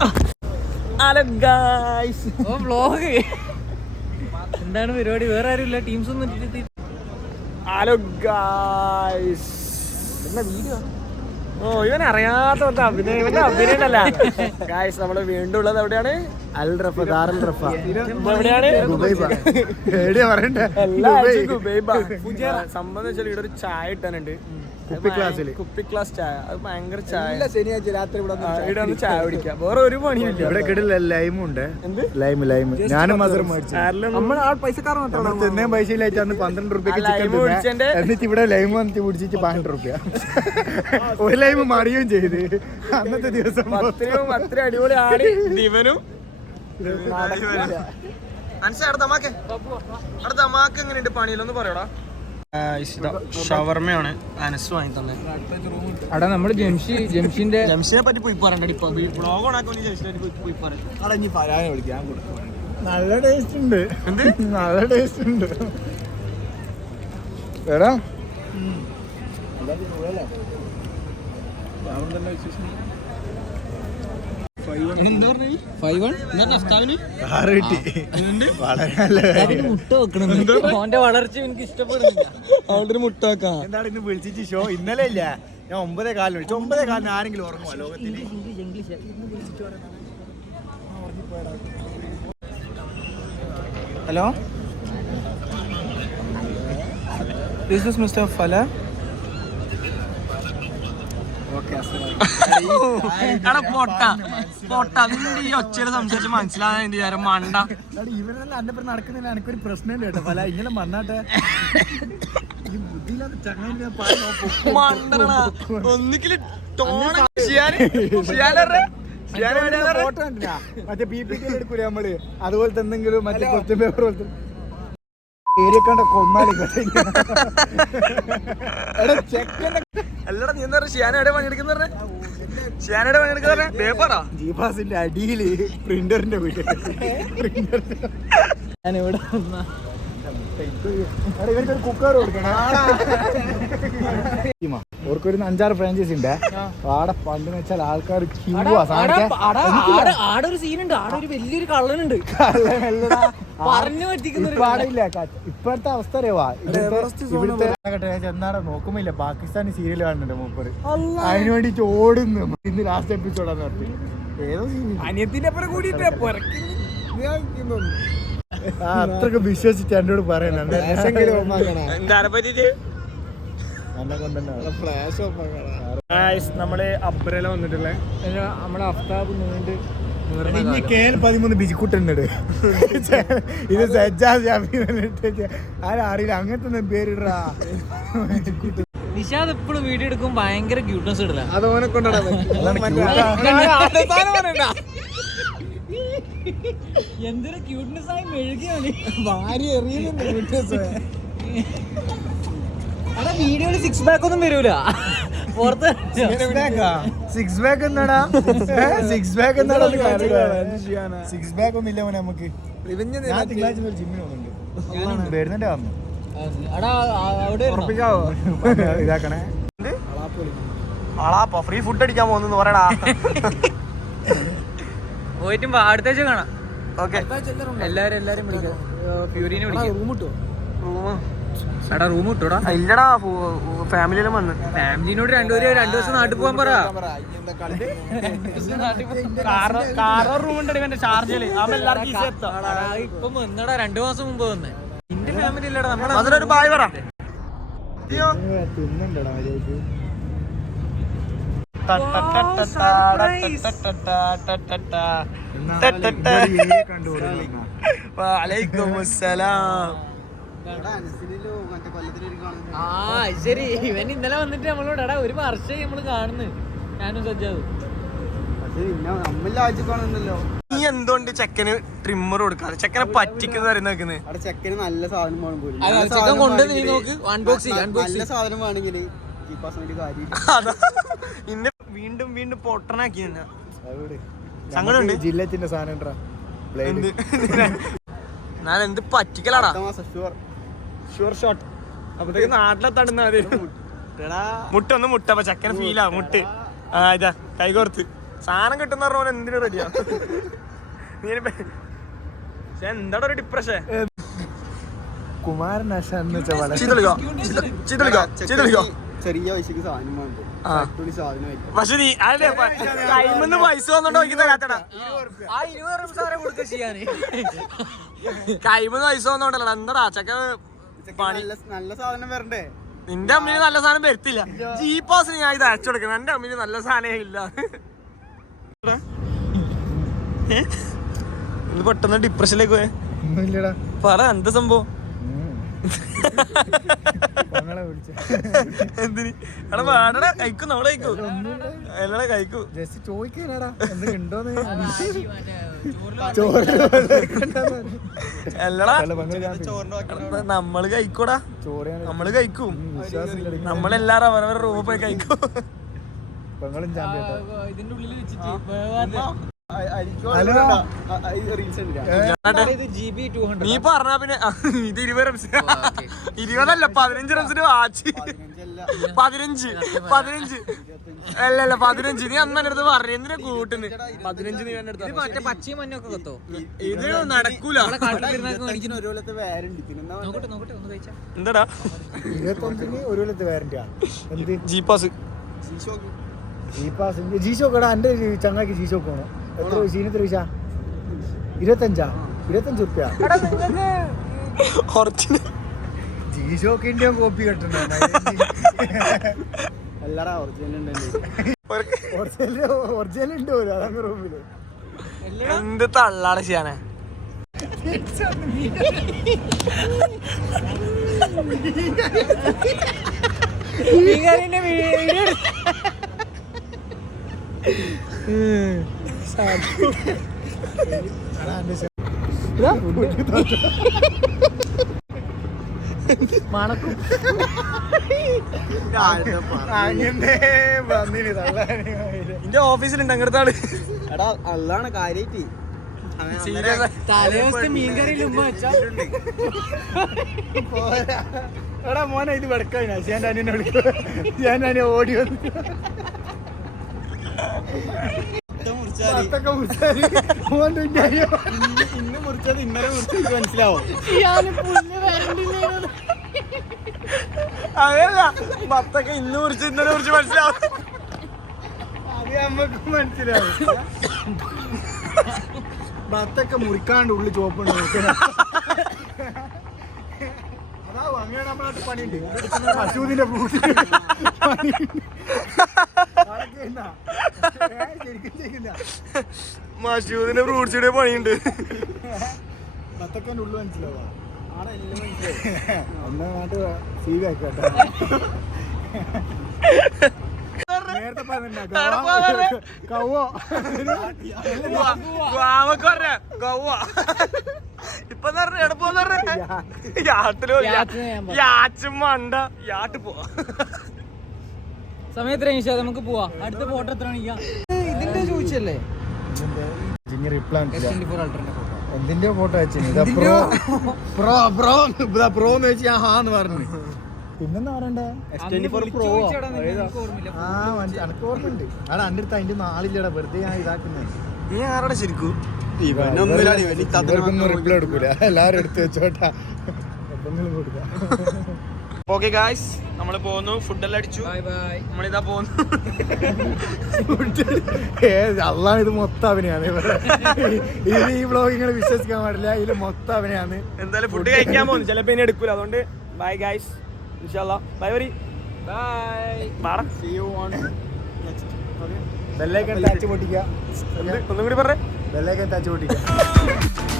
Hello guys, vlog എന്താണ് പരിപാടി? വേറെ ആരും ഇല്ല, ടീംസ് ഒന്നും. ഹലോ ഗായ്സ്, എന്നാ വീഡിയോ? ഓ, ഇവൻ അറിയാത്ത ഇവന്റെ അഭിനയല്ല ഗായ്സ്. നമ്മള് വീണ്ടും ഉള്ളത് എവിടെയാണ്? അൽ റഫ, ദാറുൽ റഫ. എവിടെയാണ്? സംബന്ധിച്ചാൽ ഇവിടെ ഒരു ചായ ഇട്ടാനുണ്ട്, കുപ്പി ക്ലാസ് ചായ. അത് ഭയങ്കര ചായ. ശനിയാഴ്ച രാത്രി ഇവിടെ ഒന്ന് ചായ കുടിക്കാം, വേറെ ഒരു പണിയില്ല. ഇവിടെ കിടില്ല ലൈമും ഉണ്ട്. ലൈം ഞാനും മധുരം തിന്നേം പൈസ ഇല്ലായിട്ട് അന്ന് 12 രൂപയ്ക്ക് എന്നിട്ട് ഇവിടെ ലൈം വന്നിട്ട് കുടിച്ചിട്ട് 12 രൂപ. ഒരു ലൈം മറിയുകയും ചെയ്ത് അന്നത്തെ ദിവസം അത്ര അടിപൊളിയാണ് ഇവനും. അടുത്ത അമ്മാക്ക് എങ്ങനെയുണ്ട് പണിയിലൊന്ന് പറയടാ. ഷവർമയാണ് അനസ് വാങ്ങി തന്നെ. അടാ നമ്മള് ജംഷിനെ പറ്റി പോയി പറയണ്ട. ഇപ്പൊ ബ്ലോഗ് ഓണാക്കി ജംഷിനെ പോയി പറയാം. നല്ല ടേസ്റ്റ് ഉണ്ട്. നല്ല ടേസ്റ്റ് ഉണ്ട്. എടാ മുട്ട വെക്കണം. ഓന്റെ വളർച്ച എനിക്ക് ഇഷ്ടപ്പെടുന്നില്ല. അവിടെ മുട്ട വെക്കാം. എന്താണ് ഇന്ന് വിളിച്ചിട്ട് ഷോ? ഇന്നലെ ഇല്ല, ഞാൻ 9:15 വിളിച്ചു. 9:15 ആരെങ്കിലും ഉറങ്ങുമോ ലോകത്തില്? ഹലോ, ദിസ് ഈസ് മിസ്റ്റർ ഫല. നിന്റെ ഈ ഒച്ചയിൽ സംസാരിച്ച് മനസ്സിലാകാൻ എന്റെ വിചാരം മണ്ട. ഇവരെല്ലാം അന്റെ നടക്കുന്നതിന് എനിക്കൊരു പ്രശ്നമില്ല കേട്ടോ. ഫല ഇങ്ങനെ മണ്ണാട്ടെ ഒന്നിക്കല് ഫോട്ടോ കണ്ടില്ല? മറ്റേ PPT എടുക്കൂലേ നമ്മള്, അതുപോലത്തെ എന്തെങ്കിലും മറ്റേ ക്വസ്റ്റ്യൻ പേപ്പർ പോലത്തെ ഏരിയക്കണ്ട കൊന്നാലേ. അല്ലടാ, നീ എന്താ ഷിയാനയുടെ പണിയെടുക്കുന്ന ഷിയാനയുടെ പണിയെടുക്കുന്ന പേപ്പറാ? ജീപാസിന്റെ അടിയില് പ്രിന്ററിന്റെ വീട്ടിൽ ഞാനിവിടെ ഇവർക്കൊരു കുക്കർ കൊടുക്കണം. ഓർക്കൊരു 5-6 ഫ്രാഞ്ചൈസി ഉണ്ട്. ആടെ പണ്ട് വെച്ചാൽ ആൾക്കാർ ആടെ ഒരു സീനുണ്ട്. ആടെ ഒരു വലിയൊരു കള്ളനുണ്ട്. പറഞ്ഞു പറ്റിക്കുന്ന പാടില്ല. ഇപ്പോഴത്തെ അവസ്ഥ അറിയാ. എന്നാടാ നോക്കുമ്പോ പാകിസ്ഥാനി സീരിയൽ കാണുന്നുണ്ട് മൂപ്പര്. അതിന് വേണ്ടിട്ട് ഓടുന്നു. ഇന്ന് ലാസ്റ്റ് എപ്പിസോഡാന്ന് പറഞ്ഞു. ഏതോ അനിയത്തിന്റെ അപ്പുറം കൂടിയിട്ട് അത്രക്ക് വിശ്വസിച്ച് എന്നോട് പറയുന്നുണ്ട്. നമ്മള് അബ്രല വന്നിട്ടുള്ള നമ്മളെ അഫ്താബ് നീണ്ട് KL13 ബിജിക്കുട്ടുണ്ട്. ഇത് സജ്ജാദ് ആരറിയില്ല, അങ്ങനത്തെ പേരിടാ. നിഷാദ് എപ്പോഴും വീഡിയോ എടുക്കും, ഭയങ്കര ക്യൂട്ട്നെസ് ഇടില്ല. അതോനെ കൊണ്ടാ എന്തൊരു ക്യൂട്ട്നെസ് ആയി മെഴുകിയാണ്. ഭാര്യ എറിയുന്നുണ്ട്. അവിടെ വീഡിയോയില് 6 പാക്ക് ഒന്നും വരൂല. പുറത്ത് 6 പാക്ക് എന്നാടാ? 6 പാക്ക് എന്നാടാ? 6 പാക്ക് ഒന്നും ഇല്ല നമുക്ക്. തിങ്കളാഴ്ച ഒരു ജിമ്മിന് പോകുന്നുണ്ട്. വരുന്നുണ്ടേ വന്നു. ഇതാക്കണേ. ഫ്രീ ഫുഡ് അടിക്കാൻ പോകുന്നു പറയടാ. പോയിട്ടും അടുത്ത ആഴ്ച കാണാം. ഓക്കെ, എല്ലാരും വിളിക്കാം. ഫ്യൂരിനെ വിളിക്കാം. റൂം കിട്ടുമോ? എടാ റൂം കിട്ടൂടാ? ഇല്ലടാ, ഫാമിലിയിലും വന്ന്. ഫാമിലിനോട് 2 ദിവസം നാട്ടിൽ പോകാൻ പറ. റൂം ഉണ്ട് ചാർജില്. ഇപ്പം വന്നടാ, 2 മാസം മുമ്പ് വന്നേ. നിന്റെ ഫാമിലി ഇല്ലടാ. നമ്മളൊരു ബായ് പറ. തിന്നുണ്ടടാ ശരി. ഇവൻ ഇന്നലെ വന്നിട്ട് നമ്മളോട് എടാ 1 വർഷമായി നമ്മള് കാണുന്നു, ഞാനും സജ്ജാദും. നീ എന്തുകൊണ്ട് ചെക്കന് ട്രിമ്മർ കൊടുക്കാറ്? ചെക്കനെ പറ്റിക്കുന്ന പറയുന്നത് ചെക്കന് നല്ല സാധനം വേണം. ചെക്കൻ കൊണ്ടുവന്ന് നീ നോക്ക്, നല്ല സാധനം വേണമെങ്കിൽ ഇന്നെ വീണ്ടും വീണ്ടും പൊട്ടനാക്കി തന്നെ. സങ്കടമുണ്ട്. ജില്ലത്തിന്റെ സാധനം ഞാൻ എന്ത് പറ്റിക്കലാടാ. Sure shot. അപ്പത്തേക്ക് നാട്ടിലെത്തടുന്ന മുട്ട ഒന്ന് മുട്ട. അപ്പൊ ചെക്കന് ഫീലാ മുട്ട്. ഇതാ കൈ കോർത്ത് സാധനം കിട്ടുന്ന പറഞ്ഞ എന്തിനു റെഡിയാ നീ എന്താടാ ഒരു ഡിപ്രഷൻ കുമാരൻ ആശാൻ എന്ന് വെച്ചാൽ ചെറിയ പൈസക്ക് സാധനം വാങ്ങും പക്ഷെ നീ അല്ലേ കൈമെന്ന് പൈസ വന്നോണ്ട് നോക്കി തരാത്തടാ കൈമെന്ന് പൈസ വന്നോണ്ടല്ലോ എന്താടാ ചക്ക പണി നല്ല സാധനം വരണ്ടേ നിന്റെ അമ്മീന് നല്ല സാധനം വരുത്തില്ല ജീപ്പാസിന് ഞാൻ ഇത് അയച്ചു കൊടുക്കുന്നത് എന്റെ അമ്മീന് നല്ല സാധനമേ ഇല്ല ഇത് പെട്ടെന്ന് ഡിപ്രഷനിലേക്ക് പോയേ ഒന്നുമില്ലടാ പറ എന്താ സംഭവം എന്തിന് എടാ പാടടാ കഴിക്കും നമ്മളെ കഴിക്കൂ എല്ലാടെ കഴിക്കൂ ജസ്റ്റ് ചോദിക്കാനാടാ എന്തുണ്ടോന്ന് എല്ലടാ നമ്മള് കഴിക്കൂടാ നമ്മള് കഴിക്കും നമ്മളെല്ലാരും അവരവരുടെ റൂമിൽ പോയി കഴിക്കും പെങ്ങളും ചാമ്പ്യട്ടോ ഇതിന്റെ ഉള്ളിൽ വെച്ചിട്ട് നീ പറഞ്ഞ പിന്നെ ഇത് 20 റംസ് 20 അല്ല 15 റംസിന് വാച്ച് 15 അല്ലല്ല 15 നീ അന്ന് എന്റെ അടുത്ത് പറഞ്ഞു എന്തിനാ കൂട്ടുന്നു 15 നീ എന്റെ അടുത്ത് മറ്റേ പച്ചയും മഞ്ഞൊക്കെ കത്തോ ഇത് നടക്കൂല എന്താടാ 25 ഒരു കൊല്ലത്തെ വാറന്റിയാ എന്ത് ജീപ്പാസ് ജീഷോക്കടാ എന്റെ ചങ്ങാക്കി ജീഷോക്ക് പോണോ എത്ര പൈസ 25 ഉറുപ്പ്യ ജീഷോക്കിന്റെ കോപ്പി കെട്ടണോ എല്ലാടാ ഒറിജിനൽ ഉണ്ട് പോലും അതങ്ങ് റൂമില് എന്ത് തള്ളാണ് ചെയ്യാനെ മണക്കും എന്റെ ഓഫീസിലുണ്ട് അങ്ങനത്തെ ആള് എടാ അല്ലാണ് കാര്യായിട്ട് തലേദിവസത്തെ മീൻകറിയിൽ ഉമ്മ വെച്ചാ എടാ മോനെ ഇത് വെടക്കാനാ ഞാൻ അനിയനെ വിളിക്കും ഞാൻ അനിയ ഓടി വന്നു ഇന്ന് മുറിച്ചത് ഇന്നലെ മുറിച്ചത് മനസ്സിലാവും അതല്ല മത്തൊക്കെ ഇന്ന് കുറിച്ച് ഇന്നലെ കുറിച്ച് മനസ്സിലാവും അത് നമ്മക്ക് മനസ്സിലാവും ഭത്തൊക്കെ മുറിക്കാണ്ട് ഉള്ളിൽ ചോപ്പുണ്ട് അതാ അങ്ങനെ നമ്മളായിട്ട് പണിയുണ്ട് അശൂതിന്റെ മഷൂദിന്റെ ഫ്രൂട്ട്സിന്റെ പണിയുണ്ട് ഭത്തൊക്കെ ഉള്ളു മനസ്സിലാവാ ഒന്ന് നാട്ട് സീവ് ആക്കട്ടെ നേരത്തെ കവ്വോ ഇപ്പൊ യാച്ചും മണ്ട യാട്ട് പോവാ സമയത്ത് നമുക്ക് പോവാ അടുത്ത ഫോട്ടോ എത്ര മണിക്കാം ഇതിന്റെ ചോദിച്ചല്ലേ റിപ്ലൈ 24 അൾട്രന്റെ ഫോട്ടോ എന്തിന്റെ ഫോട്ടോ വെച്ചു പ്രോ എന്ന് വെച്ച് ഞാൻ ഹാന്ന് പറഞ്ഞു പിന്നെന്താ പറയണ്ടേ അനക്ക് ഓർമ്മയുണ്ട് അവിടെ എൻ്റെ അടുത്ത് അതിന്റെ നാളില്ലടാ വെറുതെ ഞാൻ ഇതാക്കുന്നത് നീ ആരുടെ ശരിക്കും റിപ്ലൈ എടുക്കൂല എല്ലാരും എടുത്ത് വെച്ചോട്ടാ എപ്പോഴും കൊടുക്കാം ഓക്കെ ഗായ്സ് നമ്മള് പോകുന്നു ഫുഡെല്ലാം അടിച്ചു നമ്മളിതാ പോകുന്നു അള്ളാണ് ഇത് മൊത്തം അഭിനയാണ് ഇത് ഈ വ്ളോഗിങ്ങൾ വിശ്വസിക്കാൻ പാടില്ല ഇതിൽ മൊത്തം അഭിനയാണ് എന്തായാലും ഫുഡ് കഴിക്കാൻ പോകുന്നു ചിലപ്പോ ഇനി എടുക്കൂല അതുകൊണ്ട് ബൈ ഗായ്സ് ഇൻഷാല്ലാ ബൈ വരി ബൈ ബെല്ലൈക്കൻ ടച്ച് പൊട്ടിക്കുക ഒന്നും കൂടി പറഞ്ഞേ ബെല്ലൈക്കൻ ടച്ച് പൊട്ടിക്കുക